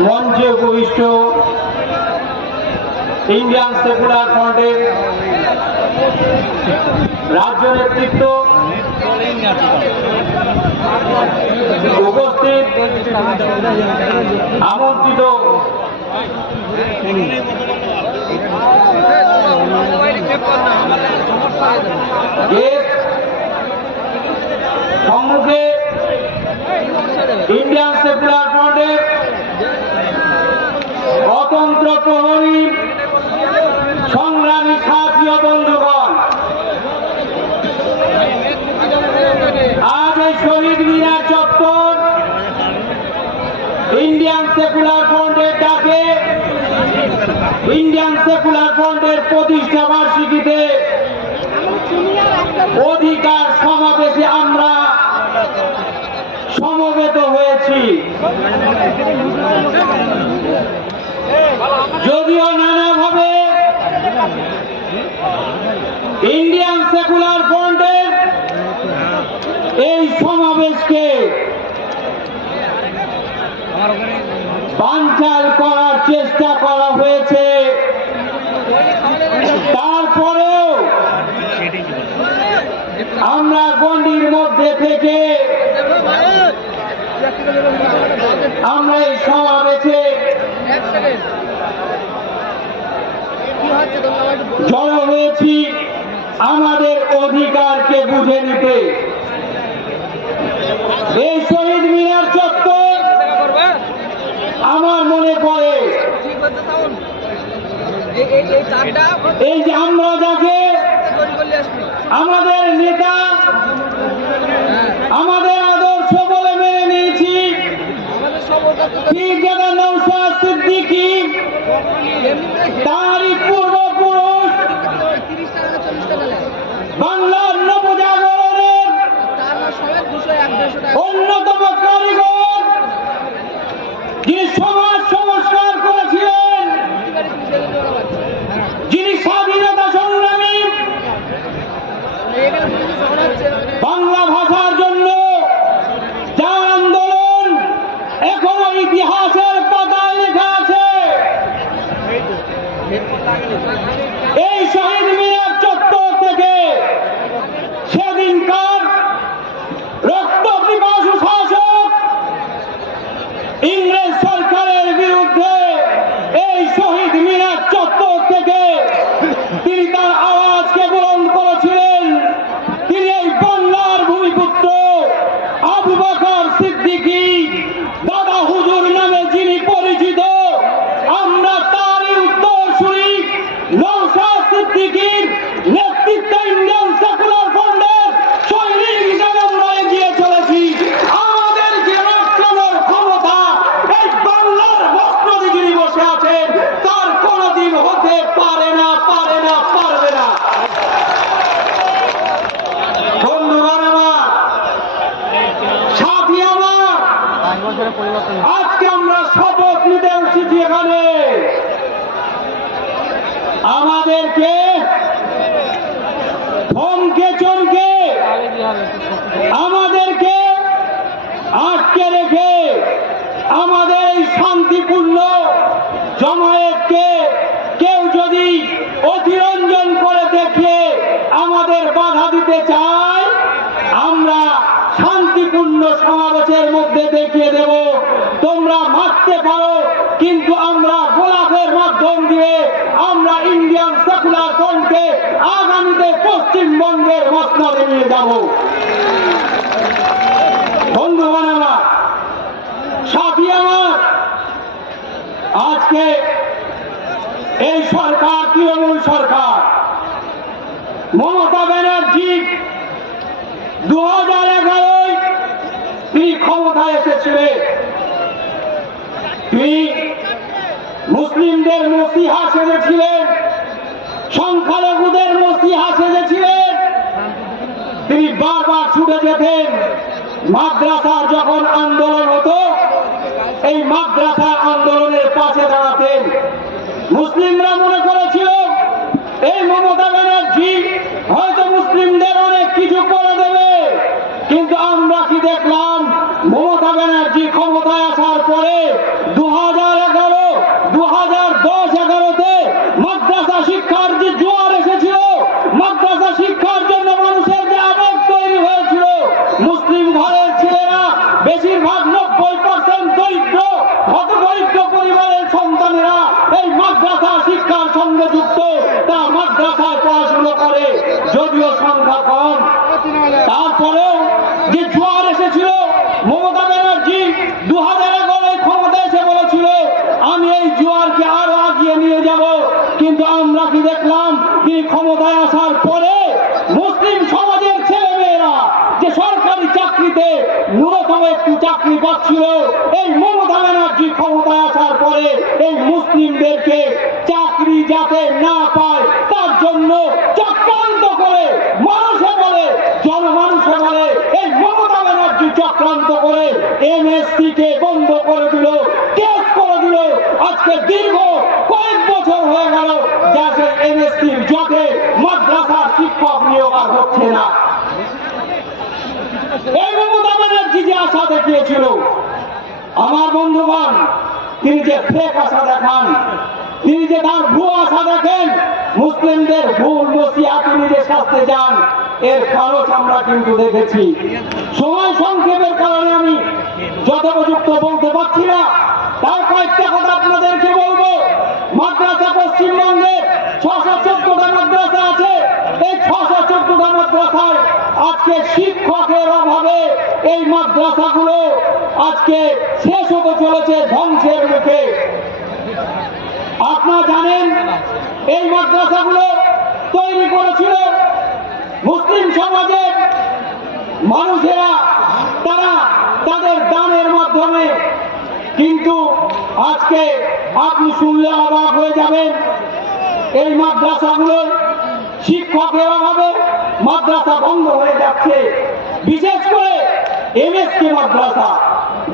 মঞ্চে উপবিষ্ট Indian secular ফ্রন্টের রাজ্য নেতৃত্ব, উপস্থিত আমন্ত্রিত সম্মুখে ইন্ডিয়ান সেকুলার ফ্রন্টের অতন্ত্র প্রহরী সংগ্রামী সাথীয় বন্ধুগণ, আজ এই শহীদ মিনার চত্বর ইন্ডিয়ান সেকুলার ফ্রন্টের ডাকে ইন্ডিয়ান সেকুলার ফ্রন্টের প্রতিষ্ঠা বার্ষিকীতে অধিকার সমাবেশে আমরা সমবেত হয়েছি। যদিও নানাভাবে ইন্ডিয়ান সেকুলার ফ্রন্টের এই সমাবেশকে বানচাল করার চেষ্টা করা হয়েছে, তারপরেও আমরা গণ্ডির মধ্যে থেকে আমরা এই সমাবেশে জড়ো হয়েছি আমাদের অধিকারকে বুঝে নিতে। এই শহীদ মিনার চত্বর আমার মনে পড়ে এই যে আমরা যাকে আমাদের নেতা আমাদের আদর্শ বলে মেনে নিয়েছি, নওশাদ সিদ্দিকী তারই পূর্বপুরুষ বাংলার নবজাগরণের অন্যতম কারিগর, যিনি সমাজ সংস্কার করেছিলেন, যিনি স্বাধীনতা সংগ্রামী, বাংলা ভাষার জন্য যার আন্দোলন এখনো ইতিহাসের পাতায় লেখা আছে। এই শহীদ মিনার চত্বর থেকে সেদিনকার রক্ত পিপাসু শাসক ইংরেজ সরকারের বিরুদ্ধে এই শহীদ মিনার চত্বর থেকে তিনি তার আওয়াজকে বুলন্দ করেছিলেন। তিনি এই বাংলার ভূমিপুত্র আবু বকর সিদ্দিকী দাদা হুজুর নামে যিনি পরিচিত, আমরা তারই উত্তরসূরি নওশাদ সিদ্দিকীর নেতৃত্বে ইন্ডিয়ান সেকুলার ফ্রন্টের সৈনিক হিসেবে আমরা এগিয়ে চলেছি। আমাদের যে রক্ষণের ক্ষমতা এই বাংলার মসনদে যিনি বসে আছেন তার কোনদিন হতে পারে না, পারে না, পারবে না। বন্ধুগণ আমার, সাথী আমার, আজকে আমরা শপথ নিতে এসেছি এখানে। আমাদেরকে থমকে চমকে আমাদেরকে আটকে রেখে আমাদের এই শান্তিপূর্ণ জমায়েতকে কেউ যদি অতিরঞ্জন করে দেখে আমাদের বাধা দিতে চায়, আমরা শান্তিপূর্ণ সমাবেশের মধ্যে দেখিয়ে দেব তোমরা মারতে পারো, কিন্তু আমরা গোলাপের মাধ্যম দিয়ে আমরা ইন্ডিয়ান সেকুলার ফ্রন্টকে আগামীতে পশ্চিমবঙ্গের মসনদে নিয়ে যাব। বন্ধুগণ আমার, সাথী আমার, আজকে এই সরকার তৃণমূল সরকার, মমতা ব্যানার্জি 2011 তিনি ক্ষমতায় এসেছিলেন। তিনি মুসলিমদের মসিহা সেজেছিলেন, সংখ্যালঘুদের মসিহা সেজেছিলেন। তিনি বারবার ছুটে যেতেন মাদ্রাসার যখন আন্দোলন হতো, এই মাদ্রাসা আন্দোলনের পাশে দাঁড়াতেন। মুসলিমরা মনে করেছিল এই মমতা ব্যানার্জি হয়তো মুসলিমদের অনেক কিছু করে দেবে, কিন্তু আমরা কি দেখলাম? মমতা ব্যানার্জি ক্ষমতায় আসার পরে 2000 বেশিরভাগ 90% দরিদ্র হতদরিদ্র পরিবারের সন্তানেরা এই মাদ্রাসা শিক্ষার সঙ্গে যুক্ত। তারা মাদ্রাসায় পড়াশুনো করে, যদিও সংখ্যা কম। তারপরেও যে জোয়ার এসেছিল, মমতা ব্যানার্জি 2011 ক্ষমতায় এসে বলেছিল আমি এই জোয়ারকে আরো আগিয়ে নিয়ে যাব। কিন্তু আমরা কি দেখলাম, তিনি ক্ষমতায় আসার পরে মুসলিম সমাজের ছেলে মেয়েরা যে সরকারি চাকরিতে ন্যূনতম একটু চাকরি পাচ্ছিল, এই মমতা ব্যানার্জি ক্ষমতায় আসার পরে এই মুসলিমদেরকে চাকরি যাতে না পায় তার জন্য চক্রান্ত করে মানুষে বলে, জনমানুষে বলে, এই মমতা ব্যানার্জি চক্রান্ত করে এমএসসি কে বন্ধ করে দিল, কেস করে দিল। আজকে দীর্ঘ কয়েক বছর হয়ে গেল যা সে এমএসসির জটে মাদ্রাসার শিক্ষক নিয়োগ আর হচ্ছে না। এই মমতা ব্যানার্জি যে আশা দেখিয়েছিল, আমার বন্ধুগণ, তিনি যে ফেক আশা দেখান, তিনি যে তার ভুয়া আশা দেখেন, মুসলিমদের ভুল নসিহত তিনি যে শাস্তে যান, এর খরচ আমরা কিন্তু দেখেছি। সময় সংক্ষেপের কারণে আমি যথোপযুক্ত বলতে পারছি না। তার কয়েকটা কথা আপনাদেরকে বলবো। মাদ্রাসা পশ্চিমবঙ্গের 614টা মাদ্রাসা আছে। এই 614টা মাদ্রাসায় আজকে শিক্ষকের অভাবে এই মাদ্রাসাগুলো আজকে শেষ হতে চলেছে ধ্বংসের মুখে। আপনারা জানেন এই মাদ্রাসাগুলো তৈরি করেছিল মুসলিম সমাজের মানুষেরা, তারা তাদের দানের মাধ্যমে। কিন্তু আজকে আপনি শুনলে অবাক হয়ে যাবেন, এই মাদ্রাসাগুলো শিক্ষকের অভাবে মাদ্রাসা বন্ধ হয়ে যাচ্ছে। বিশেষ করে এমএসকে মাদ্রাসা,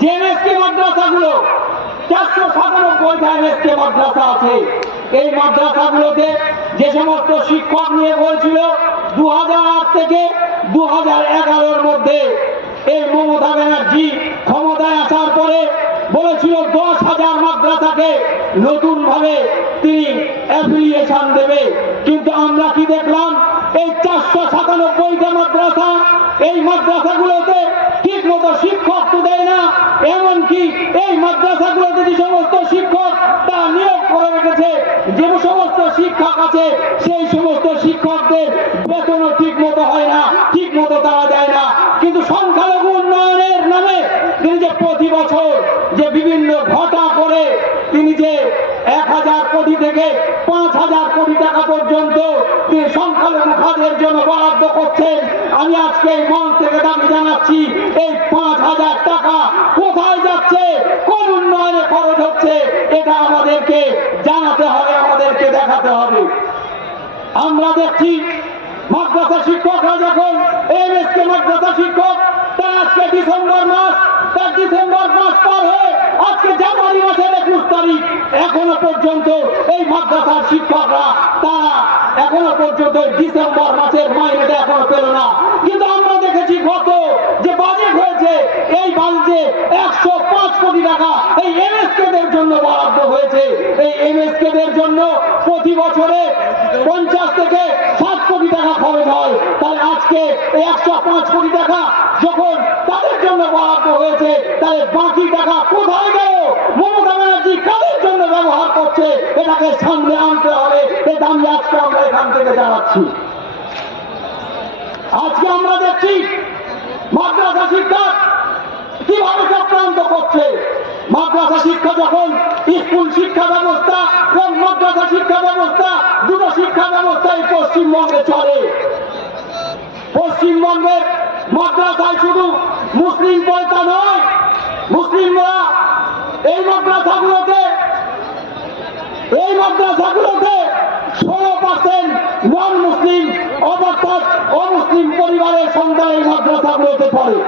যে এমএসকে মাদ্রাসাগুলো 497টা এমএসকে মাদ্রাসা আছে, এই মাদ্রাসাগুলোতে যে সমস্ত শিক্ষক নিয়ে হয়েছিল 2008 থেকে 2011-র মধ্যে, এই মমতা ব্যানার্জি ক্ষমতায় আসার পরে বলেছিল 10,000 মাদ্রাসাকে নতুন ভাবে তিনি অ্যাফিলিয়েশন দেবে। কিন্তু আমরা কি দেখলাম, এই 497টা মাদ্রাসা, এই মাদ্রাসাগুলোতে ঠিক মতো শিক্ষক তো দেয় না। এমনকি এই মাদ্রাসাগুলোতে যে সমস্ত শিক্ষক তা নিয়োগ করে রেখেছে, যে সমস্ত শিক্ষক আছে সেই সমস্ত শিক্ষকদের বেতনও ঠিক মতো হয় না, ঠিক মতো তারা দেয় না। কিন্তু সংখ্যালঘু উন্নয়নের নামে তিনি যে প্রতি বছর যে বিভিন্ন ঘটা করে তিনি যে 1,000 কোটি থেকে 5,000 কোটি টাকা পর্যন্ত তিনি সংখ্যালঘু খাতের জন্য বরাদ্দ করছেন, আমি আজকে এই মঞ্চ থেকে দাবি জানাচ্ছি, এই 5,000 টাকা কোথায় যাচ্ছে, কোন উন্নয়নে খরচ হচ্ছে, এটা আমাদেরকে জানাতে হবে, আমাদেরকে দেখাতে হবে। আমরা দেখছি মাদ্রাসা শিক্ষকরা যখন এমএসকে মাদ্রাসা শিক্ষক, তার আজকে ডিসেম্বর মাস পার হয়ে আজকে জানুয়ারি মাসের 21 তারিখ, এখনো পর্যন্ত এই মাদ্রাসার শিক্ষকরা তারা এখনো পর্যন্ত ডিসেম্বর মাসের মাইনেটা এখনো পেল না। কিন্তু আমরা দেখেছি গত যে বাজেট হয়েছে, এই বাজেটে 105 কোটি টাকা এই এমএসকে দের জন্য বরাদ্দ হয়েছে। এই এমএসকে দের জন্য প্রতি বছরে 50 থেকে 60 কোটি টাকা খরচ হয়। তাহলে আজকে এই 105 কোটি টাকা যখন তাদের জন্য বরাদ্দ হয়েছে, তাহলে বাকি টাকা কোথায় গেল, মমতা ব্যানার্জি কাদের জন্য ব্যবহার করছে, এটাকে সামনে আনতে হবে। এটা আমি আজকে আমরা এখান থেকে জানাচ্ছি। আজকে আমরা দেখছি মাদ্রাসা শিক্ষা কিভাবে চক্রান্ত করছে। মাদ্রাসা শিক্ষা যখন স্কুল শিক্ষা ব্যবস্থা এবং মাদ্রাসা শিক্ষা ব্যবস্থা, দুটো শিক্ষা ব্যবস্থাই পশ্চিমবঙ্গে চলে। পশ্চিমবঙ্গের মাদ্রাসায় শুধু মুসলিম পয়সা নয়, মুসলিমরা এই মাদ্রাসাগুলোতে 16% নন মুসলিম অর্থাৎ অমুসলিম পরিবারের সন্তান এই মাদ্রাসাগুলোতে পড়ে।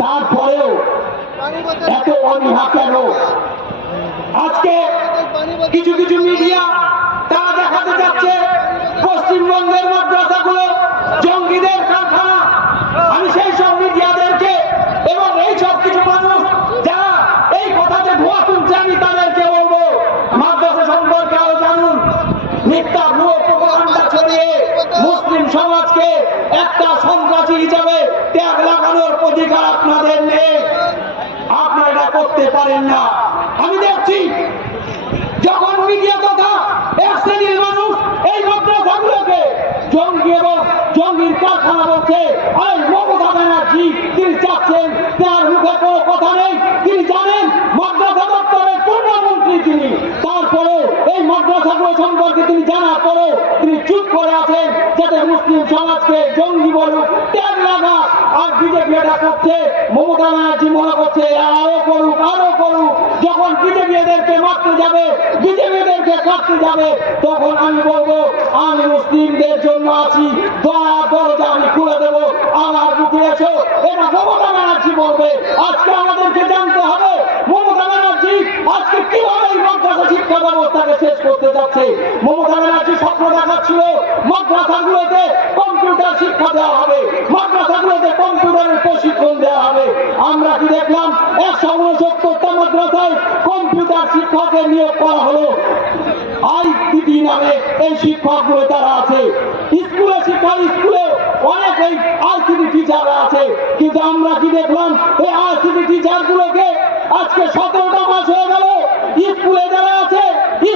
তারপরেও এত অনীহা কেন? আজকে কিছু কিছু মিডিয়া তারা দেখাতে যাচ্ছে পশ্চিমবঙ্গের মাদ্রাসাগুলো জঙ্গিদের কারখানা। আমি সেই সব মিডিয়াদেরকে এবং এই সব কিছু মানুষ যারা এই কথাতে ভুয়া তুলছে, আমি তাদেরকে বলবো মাদ্রাসা সম্পর্কে আরো জানুন। মিথ্যা ভুয়ো প্রোপাগান্ডা ছড়িয়ে মুসলিম সমাজকে একটা সন্ত্রাসী হিসাবে ট্যাগ লাগানোর অধিকার আপনাদের নেই। করতে পারেন না। আমি দেখছি যখন মিডিয়া তথা এক শ্রেণীর মানুষ এই মাদ্রাসাগুলোকে জঙ্গি এবং জঙ্গির কারখানা বলছে, আর মমতা ব্যানার্জি তিনি চাচ্ছেন, তার মুখে কোনো কথা নেই, তিনি জানেন মাদ্রাসা দপ্তরের পূর্ণমন্ত্রী তিনি, তারপরে এই মাদ্রাসাগুলো সম্পর্কে তিনি জানার পরে তিনি চুপ করে আছেন যাতে মুসলিম সমাজকে জঙ্গি বলুক, ট্যাগ লাগা। আর বিজেপি এটা করছে, মমতা ব্যানার্জি মনে করছে আরো করুক আরো করুক। যখন বিজেপি এদেরকে মারতে যাবে, বিজেপি এদেরকে কাটতে যাবে, তখন আমি বলবো আমি মুসলিমদের জন্য আছি, দয়া দরজা আমি খুলে দেবো, আমার বুকে এসো। এটা মমতা ব্যানার্জি বলবে। আজকে আমাদেরকে জানতে হবে মমতা ব্যানার্জি আজকে কিভাবে এই মাদ্রাসা শিক্ষা ব্যবস্থাকে শেষ করতে যাচ্ছে। মমতা ব্যানার্জি স্বপ্ন দেখাচ্ছিল মাদ্রাসাগুলোতে কম্পিউটার শিক্ষা দেওয়া হবে, মাদ্রাসাগুলোতে কম্পিউটারের প্রশিক্ষণ দেওয়া হবে। আমরা কি দেখলাম 169টা মাদ্রাসায় কম্পিউটার শিক্ষকের নিয়োগ করা হলো। আইসিটি নামে এই শিক্ষকগুলো তারা আছে, স্কুলে শিক্ষা স্কুলে অনেক এই আইসিটি টিচাররা আছে, কিন্তু আমরা কি দেখলাম এই আইসিটি টিচারগুলোকে আজকে 17টা মাস হয়ে গেল স্কুলে যারা আছে,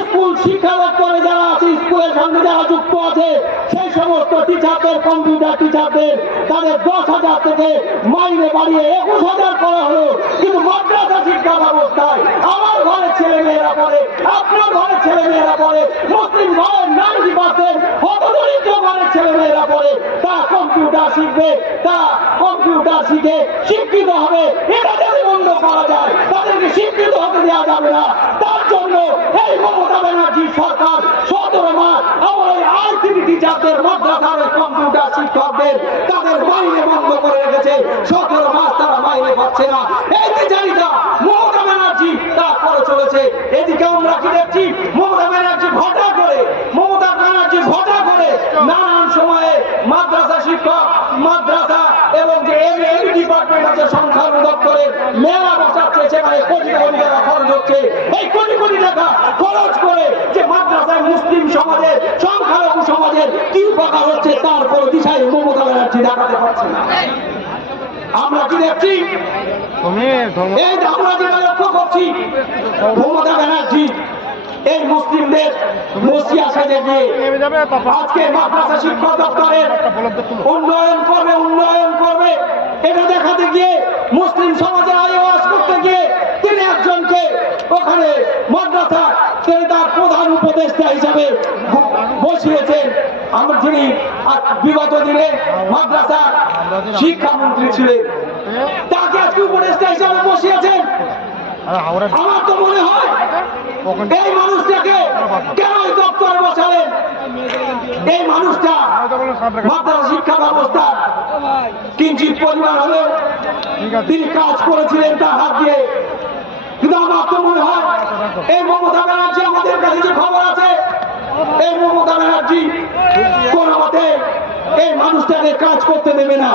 স্কুল শিক্ষা দপ্তরে যারা আছে, স্কুলের সঙ্গে যারা যুক্ত আছে, সেই সমস্ত টিচারদের কম্পিউটার টিচারদের তাদের 10,000 থেকে মাইনে বাড়িয়ে 21,000 করা হলো। কিন্তু মাদ্রাসা শিক্ষা ব্যবস্থায় আমার ঘরের ছেলে মেয়েরা পড়ে, আপনার ঘরের ছেলে মেয়েরা পড়ে, মুসলিম ঘরের 90% হতদরিদ্র ঘরের ছেলে মেয়েরা পড়ে, তারা কম্পিউটার শিখবে, তারা কম্পিউটার শিখে শিক্ষিত হবে। এটা যদি বন্ধ করা যায়, তাদেরকে শিক্ষিত হতে দেওয়া যাবে না। তার জন্য এই মমতা ব্যানার্জি সরকার 17 মাস আমার এই আইসিটি টিচারদের মাদ্রাসার কম্পিউটার শিক্ষকদের তাদের মাইনে বন্ধ করে রেখেছে। 17 মাস তারা মাইনে পাচ্ছে না। এই বিচারিতা মমতা ব্যানার্জি তা করে চলেছে। এদিকে আমরা কি দেখছি মমতা ব্যানার্জি ঘটা করে নানান সময়ে মাদ্রাসা শিক্ষক, মাদ্রাসা এবং যে এম ডিপার্টমেন্ট আছে সংখ্যালঘু দপ্তরের মেলা বসাচ্ছে, সেখানে কোটি কোটি টাকা খরচ হচ্ছে। এই কোটি কোটি টাকা খরচ করে যে মাদ্রাসায় মুসলিম সমাজের, সংখ্যালঘু সমাজের কি উপকার হচ্ছে তার কোনো দিশায় মমতা ব্যানার্জি দেখাতে পারছে না। আমরা কি দেখছি এই আমরা যেটা লক্ষ্য করছি মমতা ব্যানার্জি এই মুসলিমদের মসজিদ সাজে গিয়ে আজকে মাদ্রাসা শিক্ষা দপ্তরের উন্নয়ন করবে এটা দেখাতে গিয়ে, মুসলিম সমাজের আয়োজ করতে গিয়ে তিনি একজনকে ওখানে মাদ্রাসা তার প্রধান উপদেষ্টা হিসাবে বসিয়েছেন। আমরা যিনি বিগত দিনে মাদ্রাসা শিক্ষামন্ত্রী ছিলেন, তাকে আজকে উপদেষ্টা হিসাবে বসিয়েছেন। আমার তো মনে হয় এই মানুষটাকে কেন এই দপ্তরে বসালেন? এই মানুষটা মাদ্রাসা শিক্ষা ব্যবস্থা কিঞ্চিত পরিমাণ হলেও তিনি কাজ করেছিলেন তার হাত দিয়ে। কিন্তু আমার তো মনে হয় এই মমতা ব্যানার্জি, আমাদের কাছে যে খবর আছে, এই মমতা ব্যানার্জি কোন মতে এই মানুষটাকে কাজ করতে দেবে না।